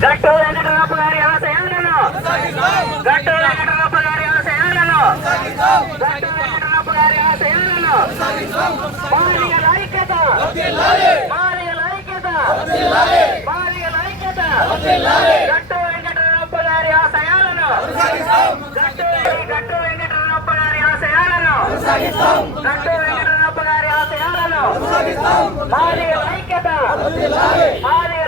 గట్టు వెంకటరప్ప గారి ఆశయాలను గట్టు వెంకటరప్ప గారి ఆశయాలను గట్టు వెంకటరప్ప గారి ఆశయాలను బాలికల ఐక్యత బాలికల ఐక్యత బాలికల ఐక్యత గట్టు వెంకటరప్ప గారి ఆశయాలను గట్టు గట్టు వెంకటరప్ప గారి ఆశయాలను గట్టు వెంకటరప్ప గారి ఆశయాలను బాలికల ఐక్యత బాలికల ఐక్యత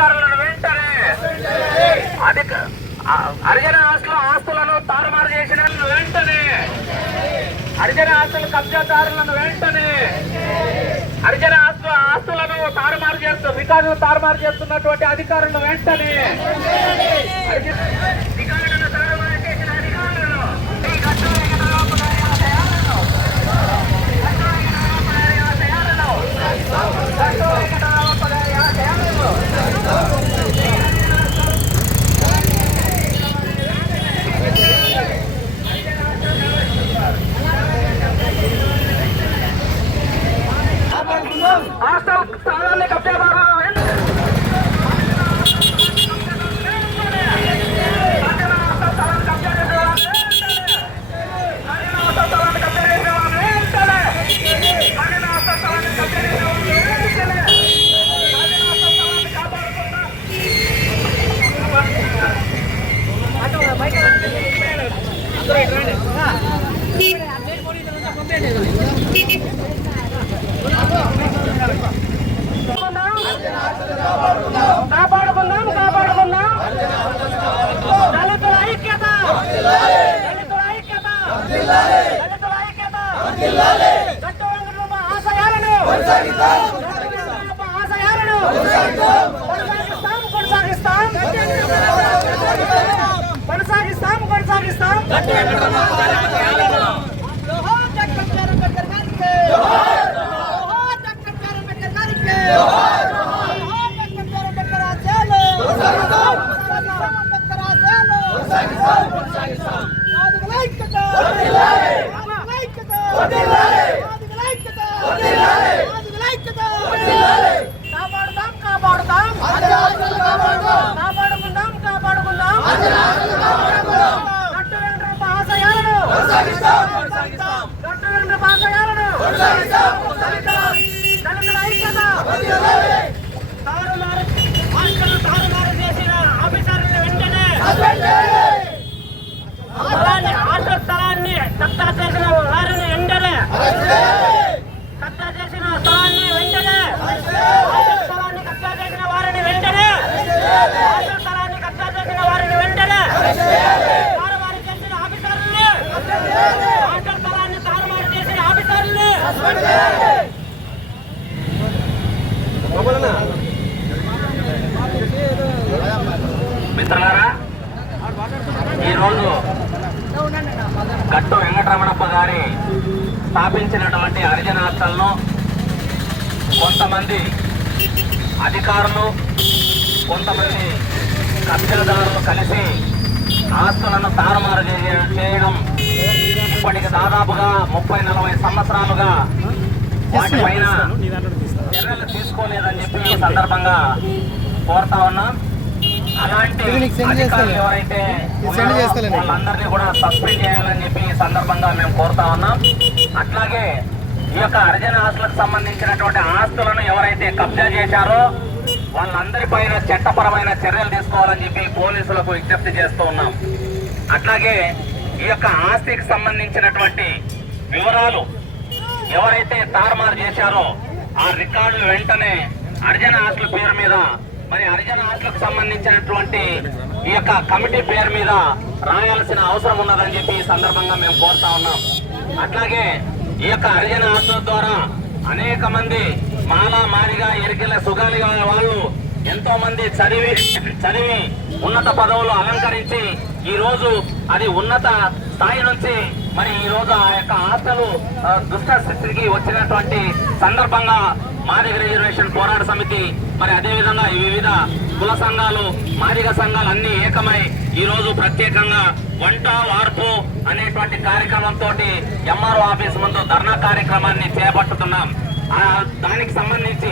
అధికారులను వెంటనే అధిక హరిజన ఆస్తుల ఆస్తులను తారుమారు చేసిన వెంటనే హరిజన ఆస్తుల కబ్జాదారులను వెంటనే హరిజన ఆస్తు ఆస్తులను తారుమారు చేస్తూ రికార్డులు తారుమారు చేస్తున్నటువంటి అధికారులను వెంటనే ¡Que no conozca! మిత్రులారా ఈరోజు గట్టు వెంకటరమణప్ప గారి స్థాపించినటువంటి హరిజన కొంతమంది అధికారులు కొంతమంది కబ్జాదారులు కలిసి ఆస్తులను తారుమారు చేయడం ఇప్పటికి దాదాపుగా ముప్పై నలభై సంవత్సరాలుగా వాటిపైన చర్యలు తీసుకోలేదని చెప్పి ఈ సందర్భంగా కోరుతా ఉన్నాం. అలాంటి అధికారులు ఎవరైతే వాళ్ళందరినీ కూడా సస్పెండ్ చేయాలని చెప్పి ఈ సందర్భంగా మేము కోరుతా ఉన్నాం. అట్లాగే ఈ యొక్క హరిజన ఆస్తులకు సంబంధించినటువంటి ఆస్తులను ఎవరైతే కబ్జా చేశారో వాళ్ళందరిపైన చట్టపరమైన చర్యలు తీసుకోవాలని చెప్పి పోలీసులకు విజ్ఞప్తి చేస్తూ ఉన్నాం. అట్లాగే ఈ యొక్క ఆస్తికి సంబంధించినటువంటి వివరాలు ఎవరైతే తారుమారు చేశారో ఆ రికార్డులు వెంటనే అర్జన ఆస్తుల పేరు మీద మరి అర్జన హాస్టల్కు సంబంధించినటువంటి ఈ యొక్క కమిటీ పేరు మీద రాయాల్సిన అవసరం ఉన్నదని చెప్పి ఈ సందర్భంగా మేము కోరుతా ఉన్నాం. అట్లాగే ఈ యొక్క అర్జన హాస్టల్ ద్వారా అనేక మంది మాలా మారిగా ఎరికెల సుగాలిగా వాళ్ళు ఎంతో మంది చదివి చదివి ఉన్నత పదవులు అలంకరించి ఈరోజు అది ఉన్నత స్థాయి నుంచి మరి ఈ రోజు ఆ యొక్క ఆశలు దుష్ట స్థితికి వచ్చినటువంటి సందర్భంగా మాదిగ రిజర్వేషన్ పోరాట సమితి మరి అదేవిధంగా వివిధ కుల సంఘాలు మాదిగ సంఘాలు అన్ని ఏకమై ఈ రోజు ప్రత్యేకంగా వంట వార్పు అనేటువంటి కార్యక్రమంతో ఎంఆర్ఓ ఆఫీస్ ముందు ధర్నా కార్యక్రమాన్ని చేపట్టుతున్నాం. దానికి సంబంధించి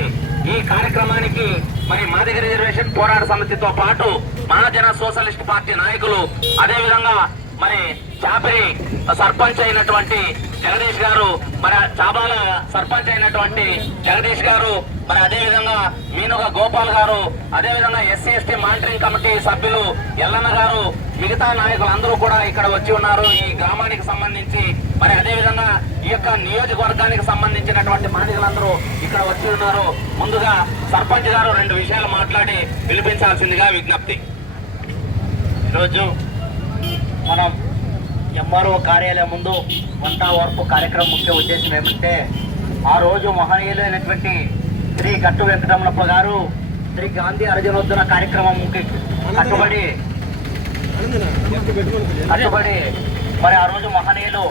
ఈ కార్యక్రమానికి మరి మాదిగ రిజర్వేషన్ పోరాట సమితితో పాటు మహాజన సోషలిస్ట్ పార్టీ నాయకులు అదేవిధంగా మరి చాపరి సర్పంచ్ అయినటువంటి జగదీష్ గారు మరి చాబాల సర్పంచ్ అయినటువంటి జగదీష్ గారు మరి అదేవిధంగా మీనుగ గోపాల్ గారు అదేవిధంగా ఎస్సీ ఎస్టీ మానిటరింగ్ కమిటీ సభ్యులు ఎల్లన్న గారు మిగతా నాయకులు అందరూ కూడా ఇక్కడ వచ్చి ఉన్నారు. ఈ గ్రామానికి సంబంధించి మరి అదేవిధంగా ఈ యొక్క నియోజకవర్గానికి సంబంధించినటువంటి మాదిగలందరూ ఇక్కడ వచ్చి ఉన్నారు. ముందుగా సర్పంచ్ గారు రెండు విషయాలు మాట్లాడి పిలిపించాల్సిందిగా విజ్ఞప్తి. ఈరోజు మనం ఎంఆర్ఓ కార్యాలయం ముందు వంట ఓర్పు కార్యక్రమం ముఖ్య ఉద్దేశం ఏమంటే ఆ రోజు మహనీయులైనటువంటి శ్రీ గట్టు వెంకటరమణప్ప గారు శ్రీ గాంధీ అర్జునోద్ధరణ కార్యక్రమం కట్టుబడి కట్టుబడి మరి ఆ రోజు మహనీయులు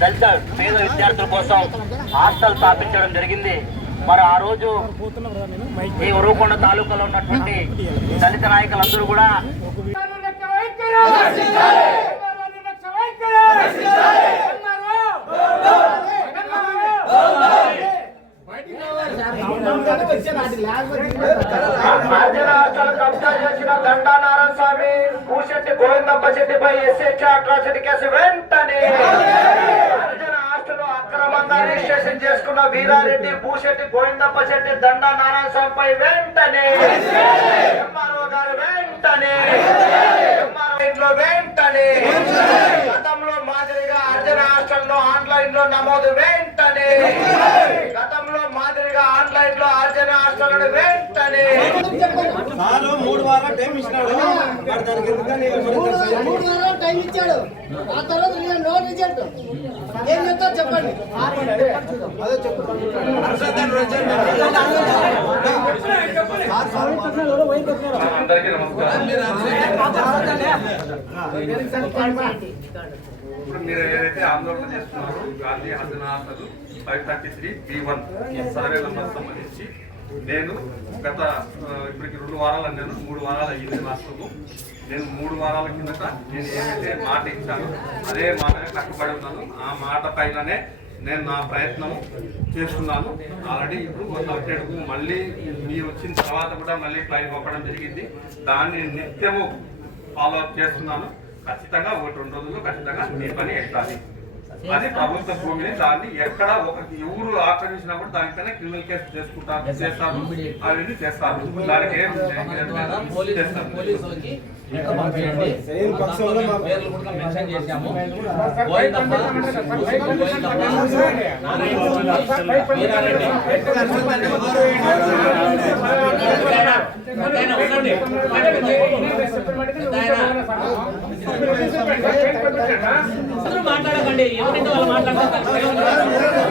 దళిత పేద విద్యార్థుల కోసం హాస్టల్ స్థాపించడం జరిగింది. మరి ఆ రోజు ఈ ఉరుకొండ తాలూకాలో ఉన్నటువంటి దళిత నాయకులందరూ కూడా రాష్ట్రాలు కబ్జా చేసిన దండా నారాయణ స్వామి పూశెట్టి గోవిందప్ప శెట్టిపై ఎస్హెచ్ అట్రాసిటీ కేసు వెంటనే. అక్రమంగా రిజిస్ట్రేషన్ చేసుకున్న వీరారెడ్డి పూశెట్టి గోవిందప్ప శెట్టి దండా నారాయణ స్వామిపై వెంటనే. ఎంఆర్ఓ గారు వెంటనే. ఇంట్లో వెంటనే. గతంలో మాదిరిగా హరిజన హాస్టల్లో ఆన్లైన్లో నమోదు వెంటనే. గతంలో మాదిరిగా ఆన్లైన్లో హరిజన హాస్టల్ వెంటనే. సారు మూడు వారాలు టైం ఇచ్చినాడు. ఎందుకని మూడు వారాలు టైం ఇచ్చాడు. ఆ తర్వాత నేను నో రిజల్ట్ ఏం చెప్తారు చెప్పండి. అదే చెప్పు. హర్షవర్ధన్ రెడ్డి అందరికీ నమస్కారం. ఇప్పుడు మీరు ఏదైతే ఆందోళన చేస్తున్నారు Gandhi హద్దునాథలు five thirty three B one survey number సంబంధించి నేను గత ఇప్పటికి రెండు వారాలు అన్నాను మూడు వారాలు అయ్యింది రాష్ట్రము. నేను మూడు వారాల కిందట నేను ఏదైతే మాట ఇచ్చాను అదే మాటనే కట్టుబడి ఉన్నాను. ఆ మాట పైననే నేను నా ప్రయత్నం చేస్తున్నాను. ఆల్రెడీ ఇప్పుడు కొంత వచ్చేటప్పుడు మళ్ళీ మీరు వచ్చిన తర్వాత కూడా మళ్ళీ ఫ్లైట్ పంపడం జరిగింది. దాన్ని నిత్యము ఫాలో అప్ చేస్తున్నాను. ఖచ్చితంగా ఒకటి రెండు రోజుల్లో ఖచ్చితంగా ఈ పని ఎక్కాలి. అది ప్రభుత్వ భూమిని దాన్ని ఎక్కడ ఒక ఎవరు ఆక్రమించినా కూడా దానిపైన క్రిమినల్ కేసు చేసుకుంటారు చేస్తారు అవన్నీ చేస్తారు దానికి ఏం చేస్తారు ఇంకా పంపించండి పేర్లు కూడా మెన్షన్ చేశాము. అందరూ మాట్లాడకండి ఎవరింటి వాళ్ళు మాట్లాడతారు